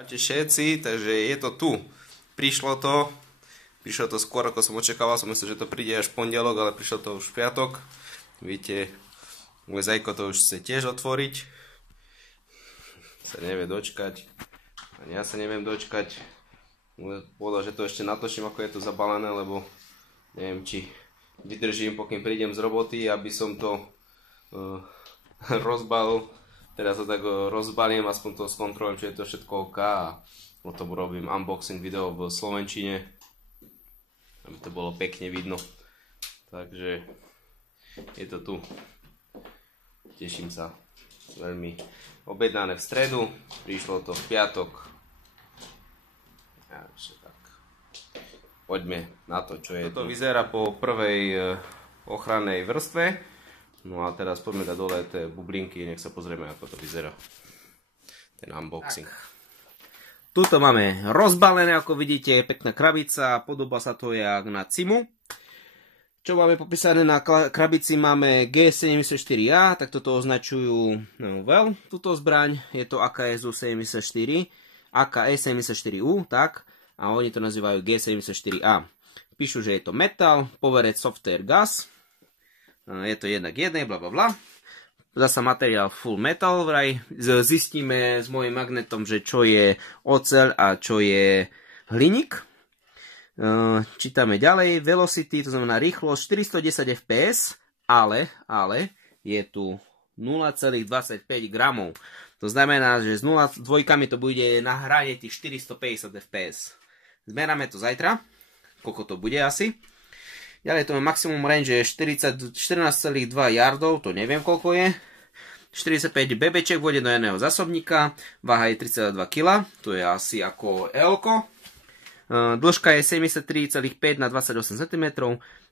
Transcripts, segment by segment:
Všetci, takže je to tu. Prišlo to skôr ako som očakával, som myslel, že to príde až v pondelok, ale prišlo to už v piatok. Vidíte, môj Zajko to už chce tiež otvoriť. Sa nevie dočkať. Ani ja sa neviem dočkať. Povedal, že to ešte natočím, ako je to zabalené, lebo neviem, či vydržím, pokým prídem z roboty, aby som to rozbalil. Teraz to tak rozbalím, aspoň to skontrolujem, či je to všetko OK a potom robím unboxing video v slovenčine, aby to bolo pekne vidno. Takže je to tu. Teším sa veľmi. Objednané v stredu, prišlo to v piatok. Takže tak. Poďme na to, čo je. Toto vyzerá po prvej ochrannej vrstve. No a teraz poďme dať dole tie bublinky, nech sa pozrieme, ako to vyzerá. Ten unboxing. Tuto máme rozbalené, ako vidíte, pekná krabica, podobá sa to jak na Cimu. Čo máme popísané na krabici, máme G74A, tak toto označujú well, túto zbraň, je to AKSU 74, AKS 74U, tak, a oni to nazývajú G74A. Píšu, že je to metal, powered software gas, je to 1:1, blablabla. Zasa materiál full metal, vraj zistíme s mojím magnetom, že čo je oceľ a čo je hliník. Čítame ďalej, velocity, to znamená rýchlosť 410 fps, ale je tu 0,25 gramov. To znamená, že s 0,2 to bude na hrane tých 450 fps. Zmeráme to zajtra, koľko to bude asi. Ďalej to má maximum range je 14,2 yardov, to neviem koľko je. 45 bebeček vôjde do jedného zásobníka, váha je 32 kg, to je asi ako L-ko. Dĺžka je 73,5 na 28 cm,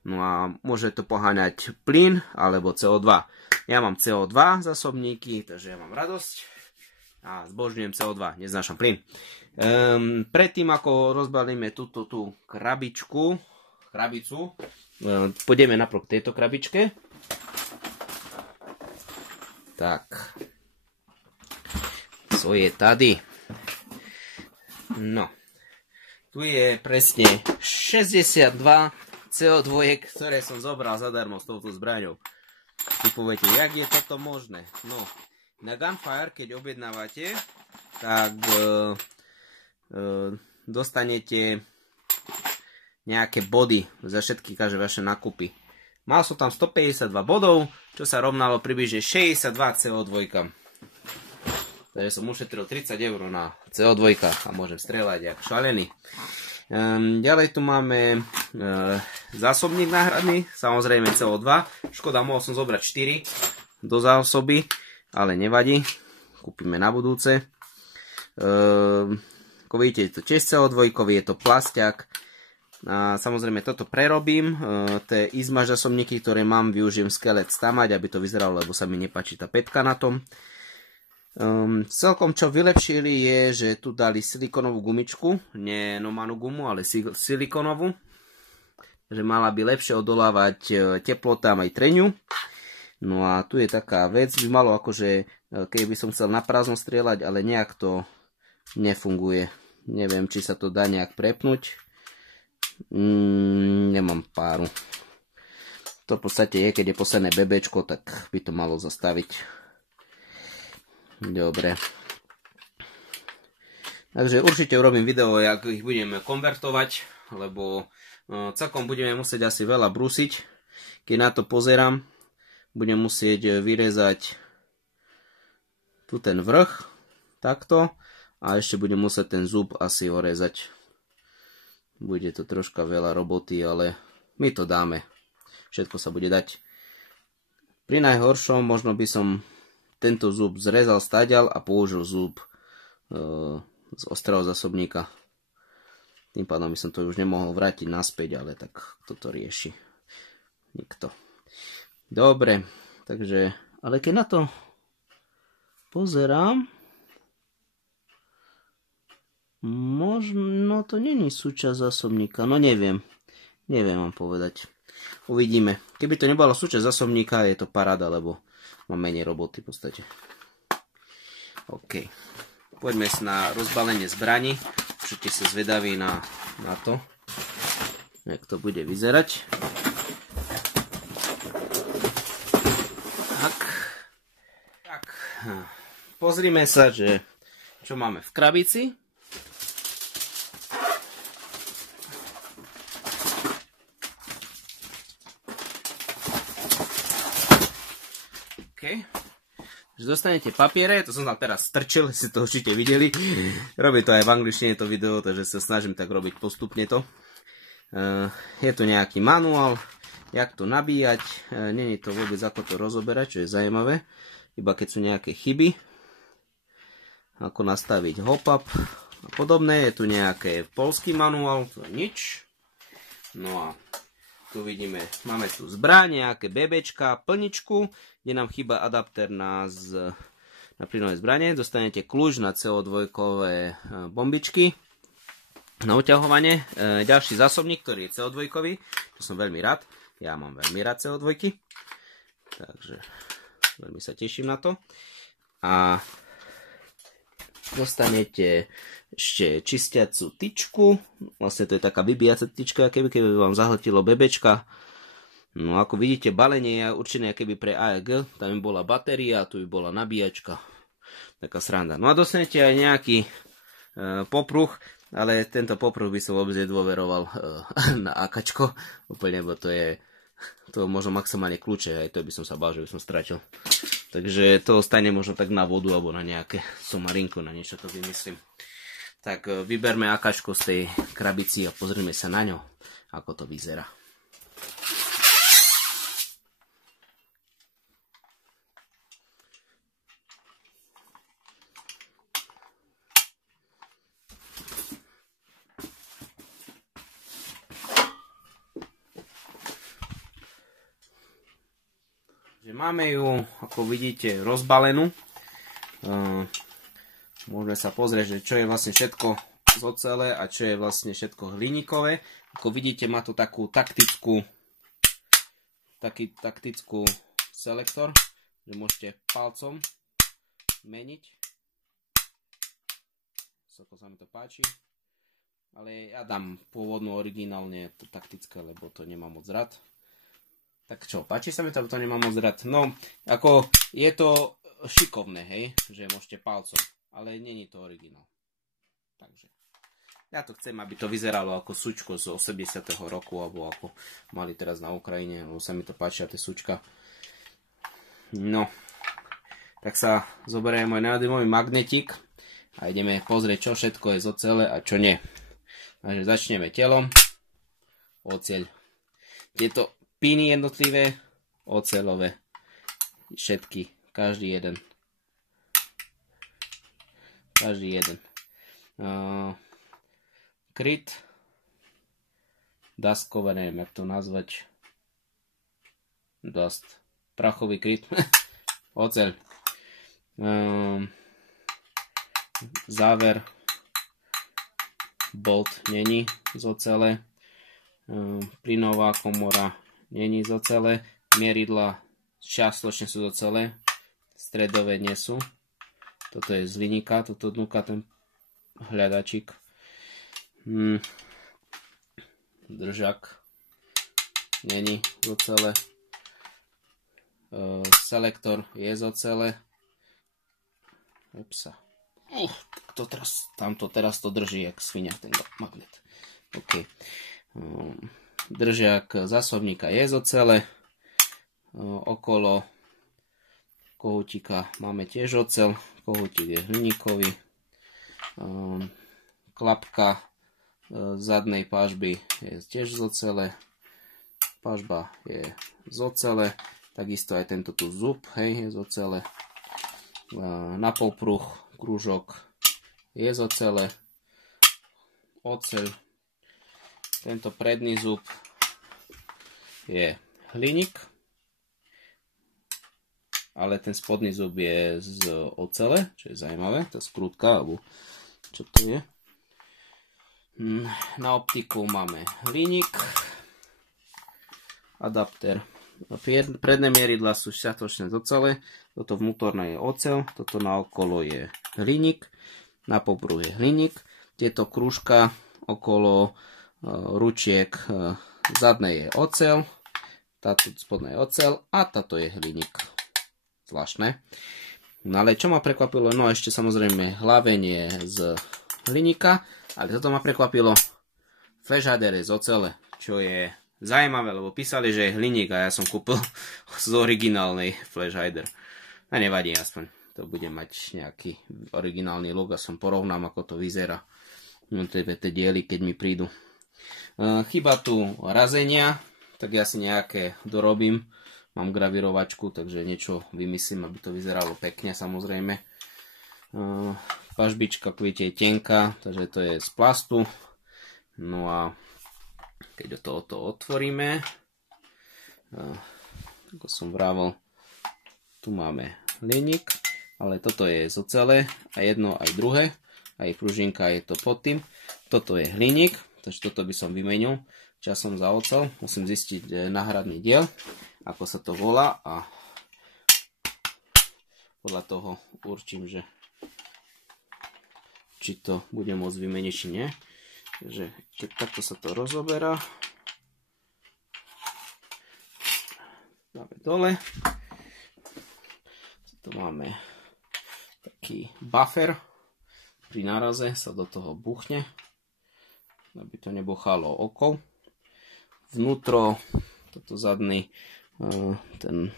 no a môže to poháňať plyn alebo CO2. Ja mám CO2 zásobníky, takže ja mám radosť a zbožňujem CO2, neznášam plyn. Predtým ako rozbalíme túto krabicu, pôjdeme naprok tejto krabičke. Tak, co je tady? No. Tu je presne 62 CO2, ktoré som zobral zadarmo s touto zbraňou. Si poviete, jak je toto možné? No, na Gunfire, keď objednávate, tak dostanete nejaké body za všetky každé vaše nákupy. Mal som tam 152 bodov, čo sa rovnalo približne 62 CO2. Takže som ušetril 30 eur na CO2 a môžem strieľať jak šalený. Ďalej tu máme zásobník náhradný, samozrejme CO2. Škoda, mohol som zobrať 4 do zásoby, ale nevadí. Kúpime na budúce. Ako vidíte, je to tiež CO2, je to plastiak. A samozrejme toto prerobím. Tie izmaž zásobníky, ktoré mám, využijem skelet stamať, aby to vyzeralo, lebo sa mi nepáči tá pätka na tom. Celkom čo vylepšili je, že tu dali silikonovú gumičku, nie nomanú gumu, ale silikonovú, že mala by lepšie odolávať teplotám aj treniu. No a tu je taká vec, by malo akože, keď by som chcel na prázdno strieľať, ale nejak to nefunguje. Neviem, či sa to dá nejak prepnúť. Nemám páru. To v podstate je, keď je posledné bebečko, tak by to malo zastaviť. Dobre. Takže určite urobím video, jak ich budeme konvertovať, lebo celkom budeme musieť asi veľa brúsiť. Keď na to pozerám, budem musieť vyrezať tu ten vrch, takto, a ešte budem musieť ten zub asi orezať. Bude to troška veľa roboty, ale my to dáme. Všetko sa bude dať. Pri najhoršom možno by som tento zub zrezal stadiaľ a použil zub z ostrého zásobníka. Tým pádom by som to už nemohol vrátiť naspäť, ale tak toto rieši nikto. Dobre, takže, ale keď na to pozerám, možno to není súčasť zásobníka, no neviem vám povedať. Uvidíme. Keby to nebolo súčasť zásobníka, je to paráda, lebo mám menej roboty v podstate. OK. poďme na rozbalenie zbraní. Určite sa zvedaví na to, jak to bude vyzerať. Tak. Pozrime sa, že čo máme v krabici. OK. Dostanete papiere, to som tam teraz strčil, si to určite videli. Robím to aj v angličtine to video, takže sa snažím tak robiť postupne to. Je tu nejaký manuál, jak to nabíjať. Nie je to vôbec ako to rozoberať, čo je zaujímavé. Iba keď sú nejaké chyby. Ako nastaviť hop-up a podobné. Je tu nejaký poľský manuál, to je nič. No a tu vidíme, máme tu zbraň, nejaké BBčka, plničku, kde nám chýba adapter na plynové zbranie. Dostanete kľúč na CO2-kové bombičky na uťahovanie. Ďalší zásobník, ktorý je CO2-kový, to som veľmi rád. Ja mám veľmi rád CO2, takže veľmi sa teším na to. A dostanete ešte čistiacu tyčku. Vlastne to je taká vybíjacia tyčka, keby vám zahltilo bebečka. No ako vidíte, balenie je určené keby pre AEG. Tam by bola batéria, tu by bola nabíjačka. Taká sranda. No a dostanete aj nejaký popruh, ale tento popruh by som vôbec nedôveroval na AKčko. Úplne, bo to je možno maximálne kľúče, aj to by som sa bál, že by som stratil. Takže to ostane možno tak na vodu alebo na nejaké somarinku, na niečo to vymyslím. Tak vyberme AKčko z tej krabici a pozrime sa na ňo, ako to vyzerá. Máme ju, ako vidíte, rozbalenú. Môžeme sa pozrieť, že čo je vlastne všetko z ocele a čo je vlastne všetko hliníkové. Ako vidíte, má to takú taktickú selektor, že môžete palcom meniť. Ako sa mi to páči. Ale ja dám pôvodnú originálne to taktické, lebo to nemám moc rád. Tak čo, páči sa mi to, to nemám moc rád. No, ako je to šikovné, hej, že môžete palcom, ale není to originál. Takže, ja to chcem, aby to vyzeralo ako sučko z 80. roku, alebo ako mali teraz na Ukrajine, lebo sa mi to páčia tie sučka. No, tak sa zoberiem môj neodymový magnetík a ideme pozrieť, čo všetko je z ocele a čo nie. Takže začneme telom, oceľ. Tieto piny jednotlivé, oceľové, všetky, každý jeden. Kryt, dastkové, neviem, jak to nazvať, prachový kryt, oceľ, záver, bolt není z ocele, plynová komora není z ocele, mieridla čiastočne sú z ocele, stredové nie sú. Toto je z hliníka, toto dnuka ten hľadačík. Držak není z ocele. Selektor je z ocele. Upsa. Teraz to drží jak svinia ten magnet. OK. Držiak zásobníka je z ocele. Okolo kohútika máme tiež oceľ. Kohútik je hliníkový. Klapka zadnej pážby je tiež z ocele. Pážba je z ocele. Takisto aj tento tu zub, hej, je z ocele. Na popruh krúžok je z ocele. Oceľ. Tento predný zub je hliník, ale ten spodný zub je z ocele, čo je zaujímavé, tá skrútka, alebo čo to je. Na optiku máme hliník, adapter. Predné mieridlá sú šiatočné z ocele, toto vnútorné je oceľ, toto na okolo je hliník. na popruh je hliník. Tieto krúžka okolo ručiek zadnej je oceľ, táto spodná je oceľ a táto je hliník. Zvláštne. No ale čo ma prekvapilo, no ešte samozrejme hlavenie z hliníka, ale toto ma prekvapilo, flash hider je z ocele, čo je zaujímavé, lebo písali, že je hliník a ja som kúpil z originálnej flash hider. A nevadí, aspoň to bude mať nejaký originálny look a som porovnám, ako to vyzerá. No, tie diely, keď mi prídu. Chyba tu razenia, tak ja si nejaké dorobím. Mám gravírovačku, takže niečo vymyslím, aby to vyzeralo pekne, samozrejme. Pažbička, ako vidíte, je tenká, takže to je z plastu. No a keď to otvoríme, ako som vravel, tu máme hliník, ale toto je z ocele a jedno aj druhé. Aj pružinka je to pod tým. Toto je hliník, takže toto by som vymenil časom za oceľ. Musím zistiť náhradný diel, ako sa to volá a podľa toho určím, že či to budem môcť vymeniť, či nie. Takže keď takto sa to rozoberá, dáme dole. Tu máme taký buffer. Pri náraze sa do toho buchne, aby to nebuchalo okou. Vnútro, toto zadný, ten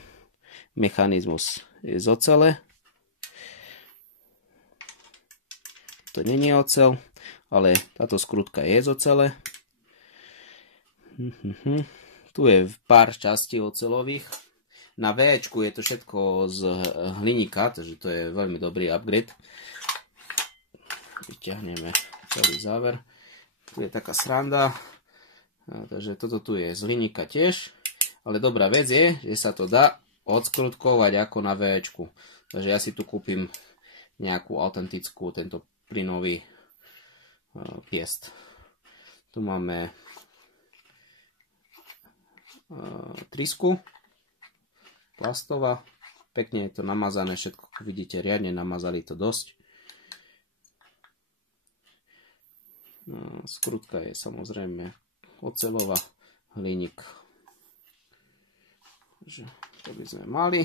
mechanizmus je z ocele. To nie je oceľ, ale táto skrutka je z ocele. Tu je pár častí oceľových. Na Včku je to všetko z hliníka, takže to je veľmi dobrý upgrade. Vyťahneme celý záver. Tu je taká sranda, takže toto tu je z hliníka tiež, ale dobrá vec je, že sa to dá odskrutkovať ako na Včku. Takže ja si tu kúpim nejakú autentickú, tento plynový piest. Tu máme trysku plastová, pekne je to namazané, všetko vidíte, riadne namazali to dosť. Skrutka je samozrejme oceľová, hliník. To by sme mali.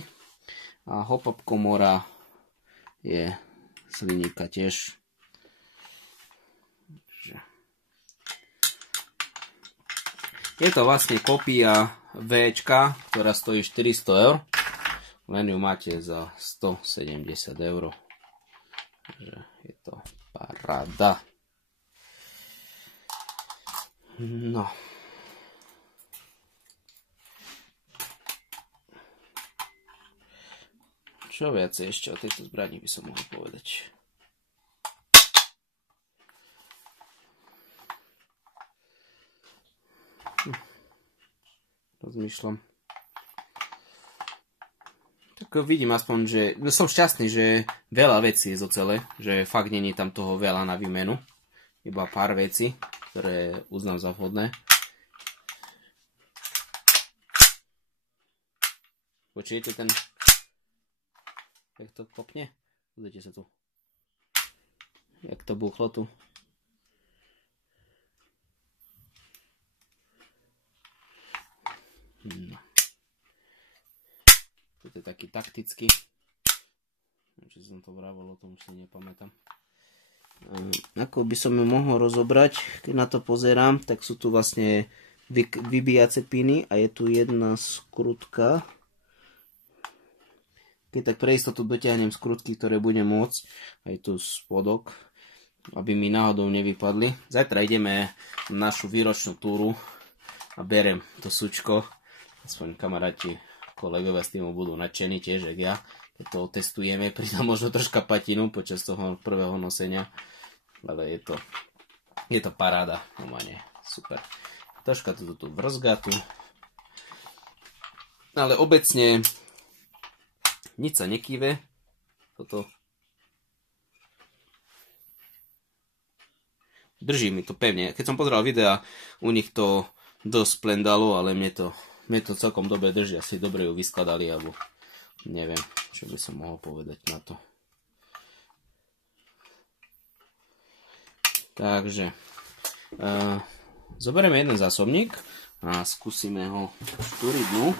A hop-up komora je z hliníka tiež. Je to vlastne kopia Včka, ktorá stojí 400 €. Len ju máte za 170 €. Takže je to paráda. No. Čo viacej ešte o tejto zbrani by som mohol povedať? Rozmýšľam. Tak vidím aspoň, že som šťastný, že veľa vecí je z ocele, že fakt nie je tam toho veľa na výmenu. Iba pár vecí, ktoré uznám za vhodné. Počujete ten... Jak to kopne? Pozrite sa tu. Jak to buchlo tu. No. Toto je taký taktický. Či som to vravel, o tom už si nepamätám. Ako by som ju mohol rozobrať, keď na to pozerám, tak sú tu vlastne vybíjace piny a je tu jedna skrutka. Keď tak pre istotu dotiahnem skrutky, ktoré budem môcť, aj tu spodok, aby mi náhodou nevypadli. Zajtra ideme na našu výročnú túru a berem to sučko. Aspoň kamaráti, kolegovia s týmu budú nadšení tiež, jak ja. Keď to otestujeme, pridám možno troška patinu počas toho prvého nosenia. Ale je to paráda. Normálne, super. Troška to tu vrzga tu. Ale obecne nič sa nekýve. Toto drží mi to pevne. Keď som pozeral videa, u nich to dosť plendalo, ale mne to celkom dobre drží. Asi dobre ju vyskladali, alebo neviem, čo by som mohol povedať na to. Takže zoberieme jeden zásobník a skúsime ho štúriť dnu.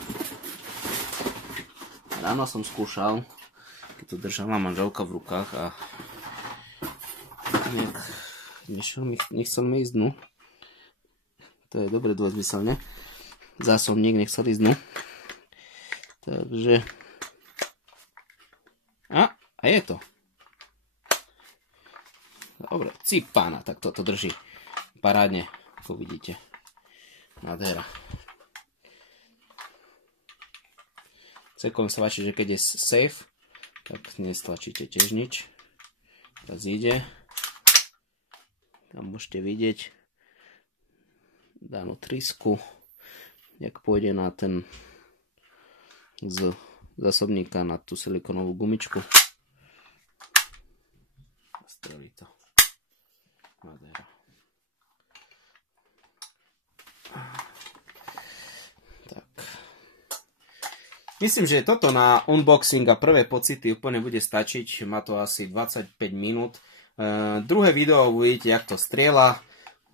Ráno som skúšal, keď to držala manželka v rukách a nechcel mi ísť dnu. To je dobre dvojzmyselne. Zásobník nechcel ísť dnu. Takže a je to. Dobre, cipána, tak toto drží parádne, ako vidíte. Nádhera. Celkom sa páči, že keď je safe, tak nestlačíte tiež nič. Teraz ide. Tam môžete vidieť danú trysku, jak pôjde na ten z zásobníka na tú silikonovú gumičku. Strelí to. Nádhera. Tak. Myslím, že toto na unboxing a prvé pocity úplne bude stačiť. Má to asi 25 minút. Druhé video uvidíte, jak to strieľa.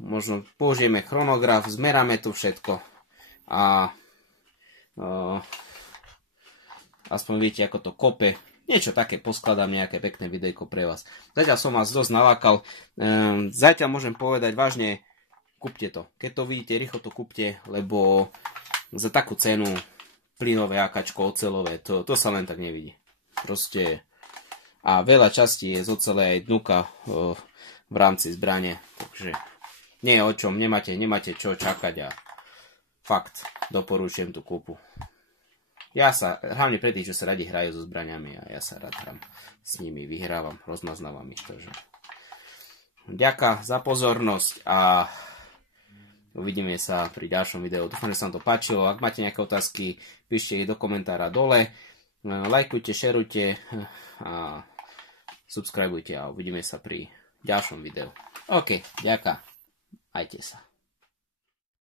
Možno použijeme chronograf, zmeráme tu všetko. A aspoň vidíte, ako to kope. Niečo také poskladám, nejaké pekné videjko pre vás. Zatiaľ som vás dosť nalákal. Zatiaľ môžem povedať vážne, kúpte to. Keď to vidíte, rýchlo to kúpte, lebo za takú cenu plynové akáčko, oceľové, to sa len tak nevidí. Proste a veľa častí je z ocele aj dnuka v rámci zbrane. Takže nie je o čom, nemáte čo čakať a fakt doporučujem tú kúpu. Hlavne pre tých, čo sa radi hrajú so zbraniami a ja sa rád hrám s nimi, vyhrávam, rozmaznávam ich. Takže ďakujem za pozornosť a uvidíme sa pri ďalšom videu. Dúfam, že sa vám to páčilo. Ak máte nejaké otázky, píšte ich do komentára dole. Lajkujte, šerujte a subscribujte a uvidíme sa pri ďalšom videu. OK, ďakujem. Majte sa.